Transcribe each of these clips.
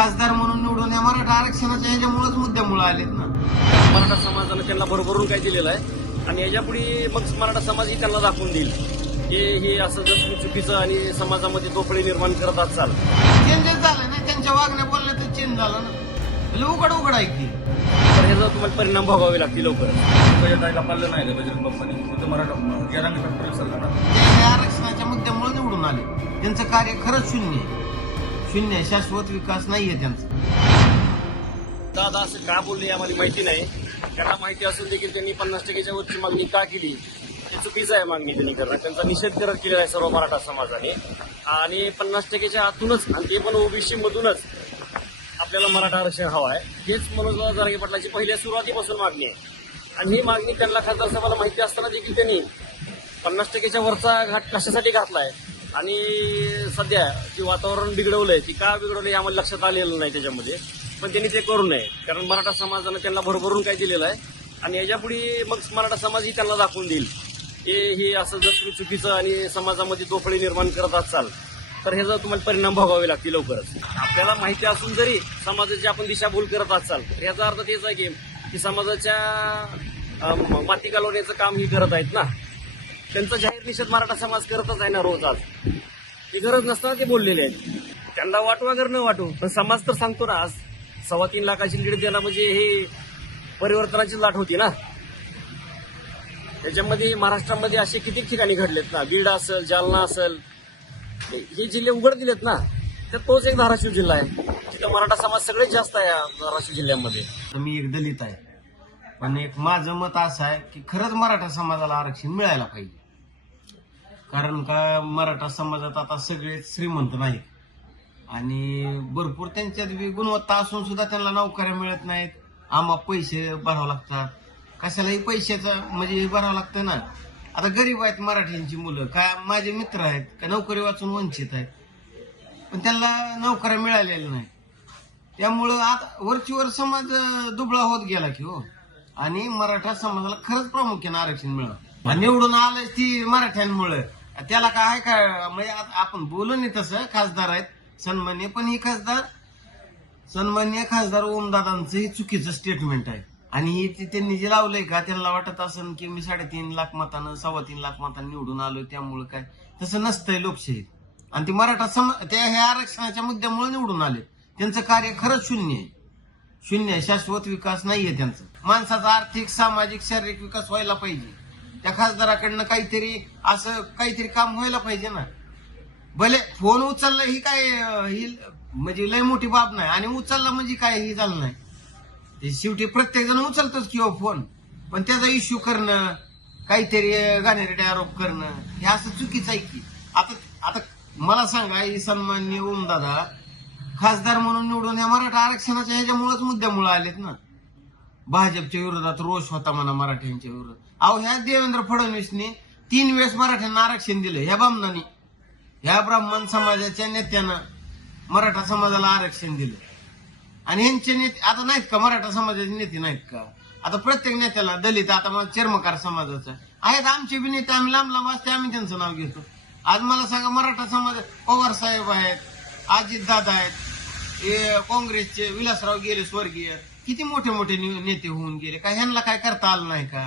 खासदार म्हणून निवडून या मराठा आरक्षणाच्या ह्याच्यामुळेच मुद्द्यामुळे आलेत ना. मराठा समाजानं त्यांना भरभरून काय दिलेलं आहे आणि याच्यापुढे मग मराठा समाजही त्यांना दाखवून देईल. की हे असं जर तुम्ही चुकीचं आणि समाजामध्ये दोफळे निर्माण करत असाल. चेंजेस झाले ना त्यांच्या वागण्या बोलण्यात चेंज झालं ना. लय उघड उघड आहे की. तर ह्याचा तुम्हाला परिणाम भोगावे लागतील लवकरच. बजेट पाळलं नाही का बजरंग बाप्पाने मराठा हे आरक्षणाच्या मुद्द्यामुळे निवडून आले. त्यांचं कार्य खरंच शून्य आहे. शून्य आहे शाश्वत विकास नाहीये त्यांचा. दादा असं का बोलले आम्हाला माहिती नाही. त्यांना माहिती असून देखील त्यांनी पन्नास टक्क्याच्या वरची मागणी का केली? हे चुकीचं आहे मागणी त्यांनी करणं. त्यांचा निषेध करत केलेला आहे सर्व मराठा समाजाने. आणि पन्नास टक्क्याच्या आतूनच आणि ते पण ओबीसी मधूनच आपल्याला मराठा आरक्षण हवं आहे. हेच मनोज जारगे पाटलाची पहिल्या सुरुवातीपासून मागणी आहे. आणि ही मागणी त्यांना खासदार साहेबाला माहिती असताना देखील त्यांनी पन्नास टक्क्याच्या वरचा घाट कशासाठी घातलाय? आणि सध्या जे वातावरण बिघडवलंय ती का बिघडवलं आहे आम्हाला लक्षात आलेलं नाही त्याच्यामध्ये. पण त्यांनी ते करू नये. कारण मराठा समाजानं त्यांना भरभरून काय दिलेलं आहे. आणि याच्यापुढे मग मराठा समाजही त्यांना दाखवून देईल. हे हे असं जर तुम्ही चुकीचं आणि समाजामध्ये दोफळे निर्माण करत असाल तर ह्याचा तुम्हाला परिणाम भोगावे लागतील लवकरच. आपल्याला माहिती असून जरी समाजाची आपण दिशाभूल करत असाल तर ह्याचा अर्थ तेच आहे की की समाजाच्या माती घालवण्याचं काम ही करत आहेत ना. त्यांचा जाहीर निषेध मराठा समाज करतच आहे ना रोज आज. ते गरज नसताना ते बोललेले आहेत. त्यांना वाटू वगैरे न वाटू पण समाज तर सांगतो ना आज सव्वा तीन लाखाची लीड देणं म्हणजे हे परिवर्तनाची लाट होती ना. त्याच्यामध्ये महाराष्ट्रामध्ये असे किती ठिकाणी घडलेत ना बीड असेल जालना असेल हे जिल्हे उघड दिलेत ना तर तोच एक धाराशिव जिल्हा आहे. तिथं मराठा समाज सगळ्यात जास्त आहे या धाराशिव जिल्ह्यामध्ये. तर मी एक दलित आहे. पण एक माझं मत असं आहे की खरंच मराठा समाजाला आरक्षण मिळायला पाहिजे. कारण का मराठा समाजात आता सगळेच श्रीमंत नाहीत. आणि भरपूर त्यांच्यात बी गुणवत्ता असून सुद्धा त्यांना नोकऱ्या मिळत नाहीत. आम्हा पैसे भरावं लागतात. कशालाही पैशाचं म्हणजे भरावं लागतं ना. आता गरीब आहेत मराठ्यांची मुलं. काय माझे मित्र आहेत का नोकरी वाचून वंचित आहेत. पण त्यांना नोकऱ्या मिळालेल्या नाही त्यामुळं आता वरचीवर समाज दुबळा होत गेला की हो. आणि मराठा समाजाला खरंच प्रामुख्यानं आरक्षण मिळालं आणि निवडून आलं ती मराठ्यांमुळं. त्याला काय आहे का म्हणजे आता आपण बोलू नाही तसं खासदार आहेत सन्मान्य पण ही खासदार सन्मान्य खासदार ओमदादांचं हे चुकीचं स्टेटमेंट आहे. आणि हे ते त्यांनी जे लावलंय का त्यांना वाटत असेल की मी साडेतीन लाख मतानं सव्वा तीन लाख मतांनी निवडून आलोय त्यामुळं काय? तसं नसतंय लोकशाहीत. आणि ते मराठा सम त्या ह्या आरक्षणाच्या मुद्द्यामुळे निवडून आले. त्यांचं कार्य खरंच शून्य आहे. शून्य शाश्वत विकास नाहीये त्यांचं. माणसाचा आर्थिक सामाजिक शारीरिक विकास व्हायला पाहिजे. त्या खासदाराकडनं काहीतरी असं काहीतरी काम व्हायला पाहिजे ना. भले फोन उचलला ही काय ही म्हणजे लय मोठी बाब नाही आणि उचलला म्हणजे काय ही झालं नाही. ते शेवटी प्रत्येक जण उचलतोच किंवा हो फोन. पण त्याचा इश्यू करणं काहीतरी गाणेरडे आरोप करणं हे असं चुकीचं आहे की. आता आता मला सांगा ही सन्मान्य ओमदादा खासदार म्हणून निवडून या मराठा आरक्षणाच्या ह्याच्यामुळेच मुद्द्यामुळे आलेत ना. भाजपच्या विरोधात रोष होता म्हणा मराठ्यांच्या विरोधात. अहो ह्या देवेंद्र फडणवीसने तीन वेळेस मराठ्यांना आरक्षण दिलं ह्या ब्राह्मणांनी. ह्या ब्राह्मण समाजाच्या नेत्यानं मराठा समाजाला आरक्षण दिलं. आणि ह्यांचे नेते आता नाहीत का? मराठा समाजाचे नेते नाहीत का? आता प्रत्येक नेत्याला दलित आता मला चर्मकार समाजाचा. आहेत आमचे बी नेते आम्ही लांब लांब असते आम्ही त्यांचं नाव घेतो. आज मला सांगा मराठा समाज पवार साहेब आहेत अजित दादा आहेत हे काँग्रेसचे विलासराव गेले स्वर्गीय. किती मोठे मोठे नेते होऊन गेले काय ह्यांना काय करता आलं नाही का?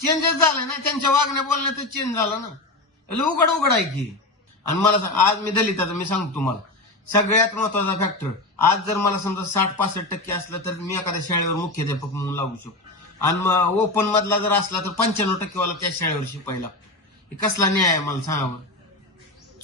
चेंजच झालं ना? त्यांच्या वागण्या बोलण्यात चेंज झालं ना? उघड उघड आहे की. आणि मला सांग आज मी दलिताचं मी सांगतो तुम्हाला. सगळ्यात महत्त्वाचा फॅक्टर आज जर मला समजा साठ पासष्ट टक्के असलं तर मी एखाद्या शाळेवर मुख्याध्यापक म्हणून लागू शकतो. आणि मग ओपन मधला जर असला तर पंच्याण्णव टक्केवाला त्या शाळेवर शिपायला लागतो. हे कसला न्याय आहे मला सांगावं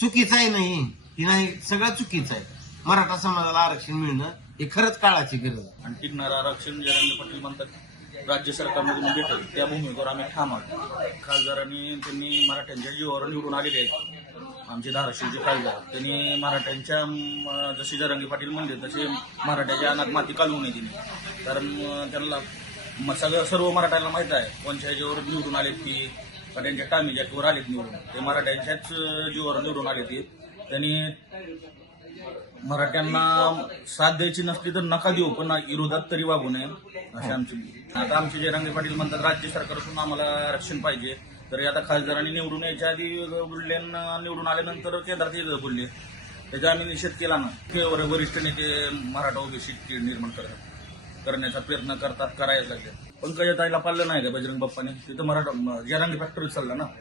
चुकीचं आहे नाही ही नाही सगळं चुकीचं आहे. मराठा समाजाला आरक्षण मिळणं हे खरंच काळाची गरज आहे. आणि टिकणारं आरक्षण जयंत पाटील म्हणतात राज्य सरकारमधून भेटल त्या भूमिकेवर आम्ही ठाम आहोत. खासदारांनी त्यांनी मराठ्यांच्या जीवावर निवडून आलेले आहेत. आमचे धाराशिवचे खासदार त्यांनी मराठ्यांच्या जसे जरंगी पाटील म्हणले तसे मराठ्याच्या अनाथ माती कालवू नये त्यांनी कारण त्यांना सगळं सर्व मराठ्यांना माहीत आहे कोणच्या ह्याच्यावर निवडून आलेत की त्यांच्या टामी ज्याच्यावर आलेत निवडून. ते मराठ्यांच्याच जीवावर निवडून आले ते. त्यांनी मराठ्यांना साथ द्यायची नसली तर नका देऊ पण विरोधात तरी वागू नये असे आमचे आता आमचे जयरंगे पाटील म्हणतात राज्य सरकारकडून आम्हाला आरक्षण पाहिजे. तर आता खासदारांनी निवडून यायच्या आधी बुडल्यांना निवडून आल्यानंतर केंद्रात बोलले. त्याचा आम्ही निषेध केला ना. वरिष्ठ नेते मराठा ओबीसी निर्माण करतात. करण्याचा प्रयत्न करतात करायला लागले. पंकजा ताईला पाळलं नाही का बजरंग बाप्पाने? तिथं मराठा जरांगी फॅक्टरी चालला ना.